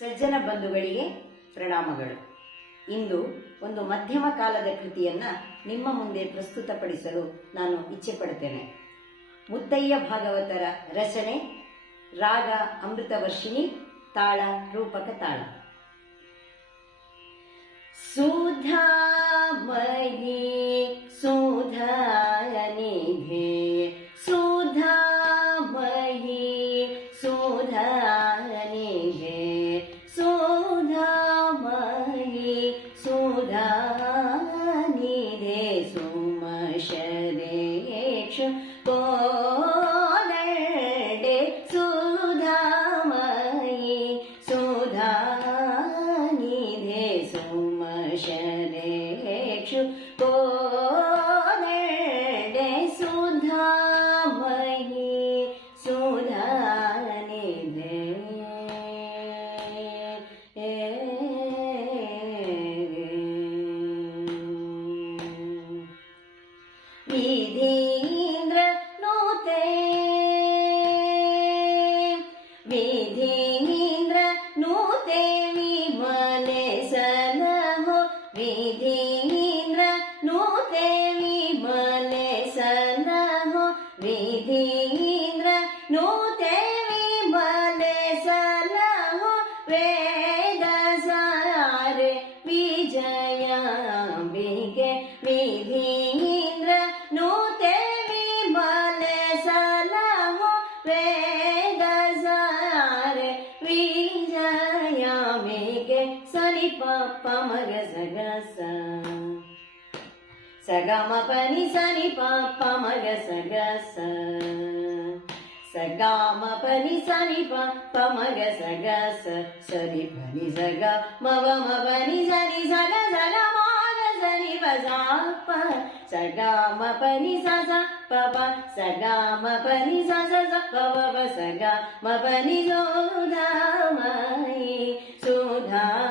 ಸಜ್ಜನ ಬಂಧುಗಳಿಗೆ ಪ್ರಣಾಮಗಳು. ಇಂದು ಒಂದು ಮಧ್ಯಮ ಕಾಲದ ಕೃತಿಯನ್ನು ನಿಮ್ಮ ಮುಂದೆ ಪ್ರಸ್ತುತಪಡಿಸಲು ನಾನು ಇಚ್ಛೆ ಪಡುತ್ತೇನೆ. ಮುತ್ತಯ್ಯ ಭಾಗವತರ ರಚನೆ, ರಾಗ ಅಮೃತವರ್ಷಿಣಿ, ತಾಳ ರೂಪಕ ತಾಳ. ಸುಧಾಮಯಿ ಸುಧಾನಿಧೆ, ಸುಧಾಮಯಿ ಸುಧಾನಿಧೆ, ಸುಧಾಮಯಿ ಸುಧಾನಿಧೆ, ಸುಮಶರೇಕ್ಷು ಕೋನಡೆ, ಸುಧಾಮಯಿ ಸುಧಾನಿಧೆ, ಸುಮಶರೇಕ್ಷು ಕೋನಡೆ, ಸುಧಾಮಯಿ ಸುಧಾನಿಧೆ. ವಿಧೀಂದ್ರ ನೂತೆ, ವಿಧೀಂದ್ರ ನೂತೆ ವಿಮಲೆ ಸಲಹೋ, ವಿಧೀಂದ್ರ ನೂತೆ ವಿಮಲೆ ಸಲಹೋ, ವಿಧೀಂದ್ರ ನೂತೆ ವಿಮಲೆ ಸಲಹೋ, ವೇದ ಸಾರೆ ವಿಜಯಾಂಬಿಕೆ, ವಿಧೀಂದ್ರ ನೂತೆ ವಿಮಲೆ ಸಲಹೋ, ವೇದ ಸಾರೆ ವಿಜಯಾಂಬಿಕೆ. ಸರಿ ಪಪ್ಪ ಮಗ ಸಗಸ, ಸಗಮ ಪನಿ ಸನಿ ಪಪ್ಪ ಮಗ ಸಗಸ, ಸಗಾಮ ಪನಿ ಸನಿ ಪಪ್ಪ ಮಗ ಸಗಸ, ಸರಿ ಪನಿ ಸಗ ಮವ ಮನಿ ಸನಿ ಸಗ ಸಗ ಮಗ ಸನಿ ಬಜಾಪ, ಸಗಾಮ ಪನಿ ಸಸ ಪಪ, ಸಗಾಮ ಪನಿ ಸಸ ಪವ ಸಗ ಮಪನಿ ಸುಧಾಮಯಿ ಸುಧಾನಿಧೆ,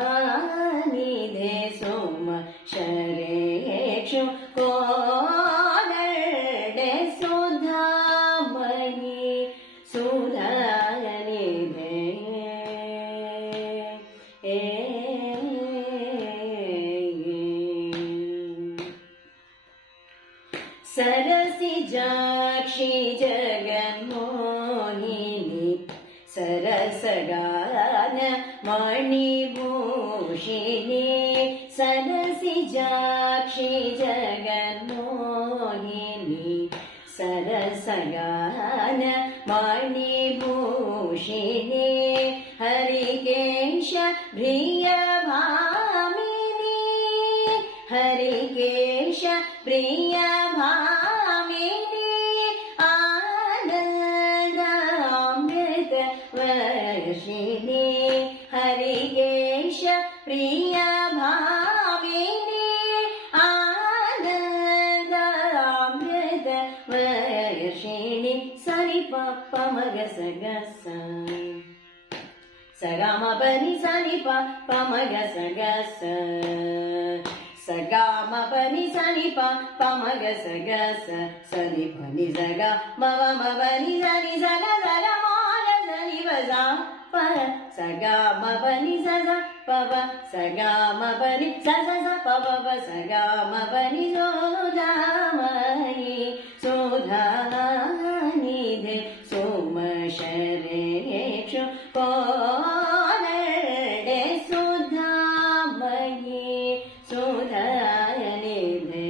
ಸೋಮ ಶರೇಕ್ಷು ಕೋನಡೆ, ಸುಧಾಮಯಿ ಸುಧಾನಿಧೆ. ಸರಸಿಜಾಕ್ಷಿ ಜಗನ್ಮೋಹಿನಿ, ಸರಸಗಾನ ಮಣಿಭೂಷಿಣಿ, ಸರಸಿಜಾಕ್ಷಿ ಜಗನ್ಮೋಹಿನಿ, ಸರಸಗಾನ ಮಣಿಭೂಷಿಣಿ, ಹರಿಕೇಶ ಪ್ರಿಯ ಭಾಮಿನಿ, ಹರಿಕೇಶ ಪ್ರಿಯ ಭಾಮಿನಿ, ಆನಂದಾಮೃತ ವರ್ಷಿಣಿ, ಹರಿಕೇಶ ಪ್ರಿಯ ಭಾಮಿನಿ, ಆನಂದಾಮೃತ ವರ್ಷಿಣಿ. ಸರಿ ಪಪ್ಪ ಮಗ ಸಗಸ, ಸಗಾಮ ಪನಿ ಸನಿ ಪಪ್ಪ ಮಗ ಸಗಸ, ಸಗಾಮ ಪನಿ ಸನಿ ಪಪ್ಪ ಮಗ ಸಗಸ, ಸರಿ ಪನಿ ಸಗ ಮವ ಮನಿ ಸನಿ ಸಗ ಸಗ ಮಗ ಸನಿ ಬಜಾಪ, ಸಗಾಮ ಪನಿ ಸಗ ಪವ, ಸಗಾಮ ಪನಿ ಸಸ ಪವ, ಸಗಾಮ ಪನಿ ಸುಧಾಮಯಿ ಸುಧಾನಿಧೆ, ಸೋಮ ಶರೇಕ್ಷು ಕೋನಡೆ, ಸುಧಾಮಯಿ ಸುಧಾನಿಧೆ.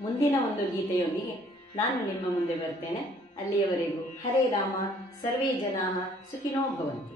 ಮುಂದಿನ ಒಂದು ಗೀತೆಯೊಂದಿಗೆ ನಾನು ನಿಮ್ಮ ಮುಂದೆ ಬರ್ತೇನೆ. ಅಲ್ಲಿಯವರೆಗೂ ಹರೇ ರಾಮ, ಸರ್ವೇ ಜನಾಃ ಸುಖಿನೋ ಭವಂತು.